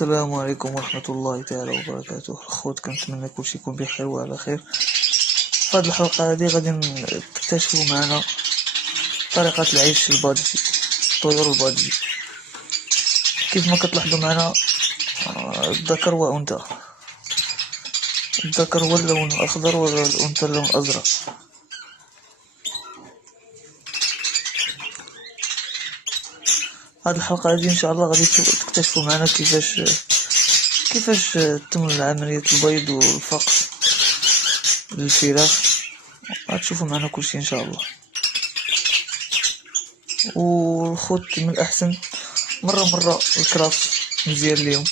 السلام عليكم ورحمة الله تعالى وبركاته. أخوت، كنتمنى كلشي يكون بخير وعلى خير. في هذه الحلقة هذه غادي نكتشفوا معنا طريقة العيش البادجي، طيور البادجي. كيف ما كتلاحظوا معنا، الذكر وأنثى. الذكر هو اللون الأخضر والأنثى اللون الأزرق. هذه الحلقة هذه إن شاء الله غادي تكتشفوا معنا كيفاش تتم عملية البيض والفقس للفراخ. غتشوفوا معنا كلشي ان شاء الله. والخوت من الاحسن مرة الكراس مزيان اليوم،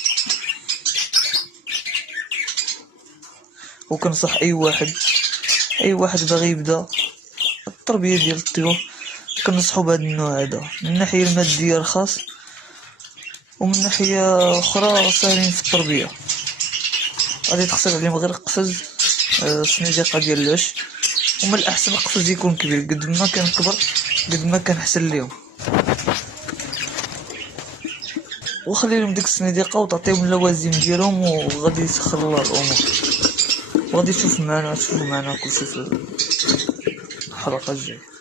وكنصح اي واحد باغي يبدا التربيه ديال الطيور، كنصحو بهذا النوع هذا. من الناحيه الماديه رخاص، ومن ناحيه اخرى ساهلين في التربيه. غادي تخسر عليهم غير قفز صنيديقه ديال العش، ومن الاحسن القفز يكون كبير. قد ما كان كبر قد ما كان احسن ليهم. وخلي لهم ديك الصنيديقه وتعطيهم اللوازم ديالهم، وغادي يسخر الله الامور. وغادي تشوفوا معنا كلشي في الحلقه الجايه.